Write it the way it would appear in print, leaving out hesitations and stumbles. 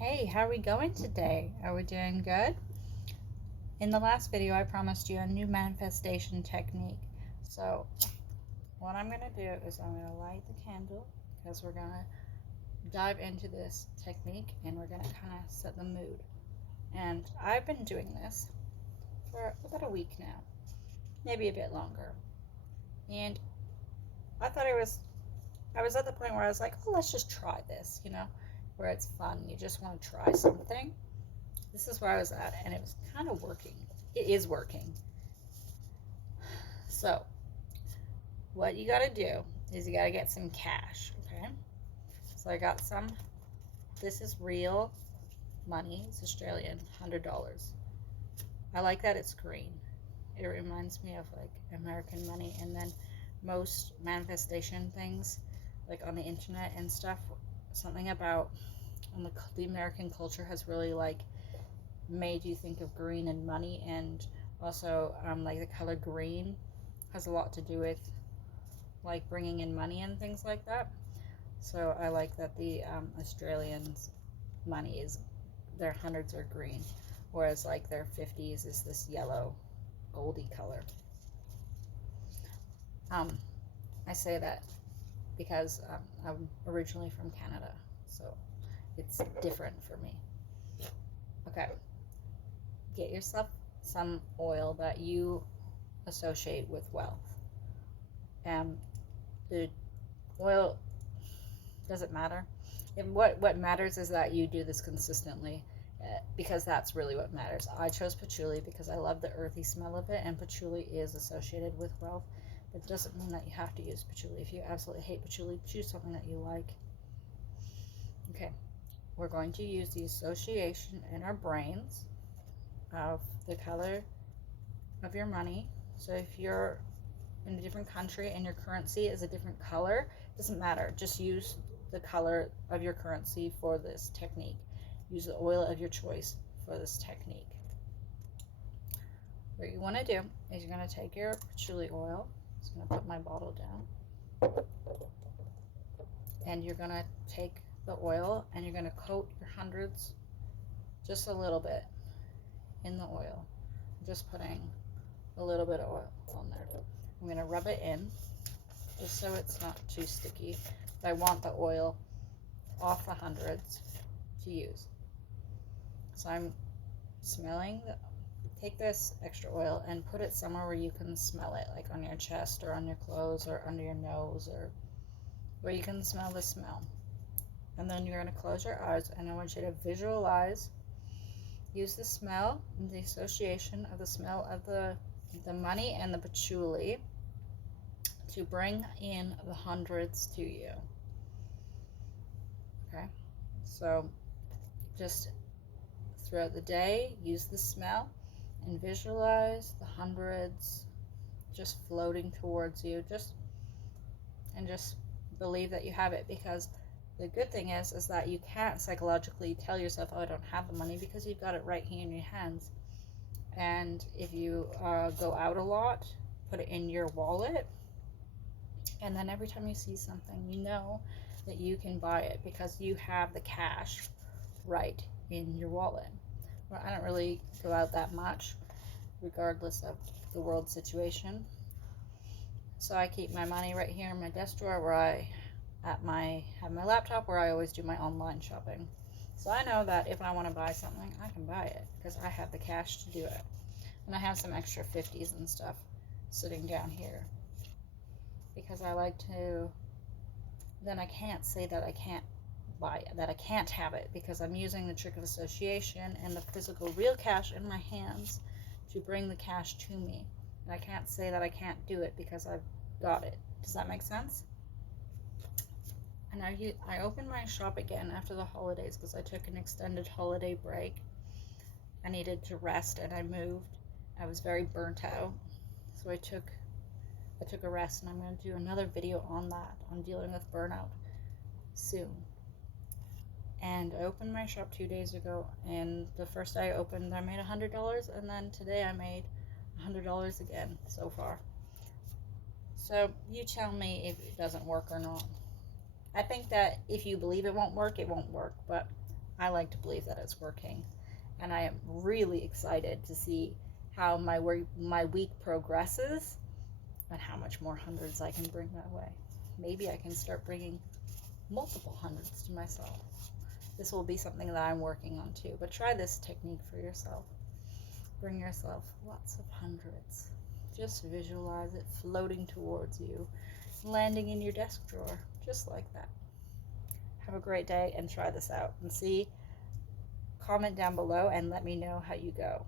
Hey, how are we going today? Are we doing good? In the last video, I promised you a new manifestation technique. So, what I'm going to do is I'm going to light the candle because we're going to dive into this technique and we're going to kind of set the mood. And I've been doing this for about a week now, maybe a bit longer. And I thought I was at the point where I was like, oh, let's just try this, where it's fun. You just want to try something. This is where I was at, and it was kind of working. It is working. So, what you got to do is you got to get some cash, okay? So, I got some. This is real money. It's Australian, $100. I like that it's green. It reminds me of like American money, and then most manifestation things, like on the internet and stuff, something about the American culture has really like made you think of green and money, and also like the color green has a lot to do with like bringing in money and things like that. So I like that the Australians money is their hundreds are green, whereas like their 50s is this yellow goldy color. I say that because I'm originally from Canada, so it's different for me. Okay, get yourself some oil that you associate with wealth. The oil doesn't matter. And what matters is that you do this consistently, because that's really what matters. I chose patchouli because I love the earthy smell of it, and patchouli is associated with wealth. But it doesn't mean that you have to use patchouli. If you absolutely hate patchouli, choose something that you like. Okay, we're going to use the association in our brains of the color of your money. So if you're in a different country and your currency is a different color, it doesn't matter. Just use the color of your currency for this technique. Use the oil of your choice for this technique. What you want to do is you're going to take your patchouli oil. I'm just going to put my bottle down. And you're going to take the oil and you're going to coat your hundreds just a little bit in the oil. I'm just putting a little bit of oil on there. I'm going to rub it in just so it's not too sticky. But I want the oil off the hundreds to use. So I'm smelling take this extra oil and put it somewhere where you can smell it, like on your chest or on your clothes or under your nose, or where you can smell the smell. And then you're going to close your eyes, and I want you to visualize, use the smell and the association of the smell of the money and the patchouli to bring in the hundreds to you. Okay, so just throughout the day, use the smell and visualize the hundreds just floating towards you. Just believe that you have it, because the good thing is that you can't psychologically tell yourself, oh, I don't have the money, because you've got it right here in your hands. And if you go out a lot, put it in your wallet, and then every time you see something, you know that you can buy it because you have the cash right in your wallet. Well, I don't really go out that much, regardless of the world situation. So I keep my money right here in my desk drawer, where I have my laptop, where I always do my online shopping. So I know that if I want to buy something, I can buy it because I have the cash to do it. And I have some extra 50s and stuff sitting down here, because I like to, then I can't say that I can't buy it, that I can't have it, because I'm using the trick of association and the physical real cash in my hands to bring the cash to me. And I can't say that I can't do it because I've got it. Does that make sense? And I opened my shop again after the holidays because I took an extended holiday break. I needed to rest and I moved. I was very burnt out. So I took a rest, and I'm going to do another video on that, on dealing with burnout, soon. And I opened my shop 2 days ago, and the first day I opened, I made $100, and then today I made $100 again so far. So you tell me if it doesn't work or not. I think that if you believe it won't work, it won't work, but I like to believe that it's working, and I am really excited to see how my week progresses and how much more hundreds I can bring my way. Maybe I can start bringing multiple hundreds to myself. This will be something that I'm working on too, but try this technique for yourself. Bring yourself lots of hundreds. Just visualize it floating towards you, landing in your desk drawer, just like that. Have a great day and try this out and see. Comment down below and let me know how you go.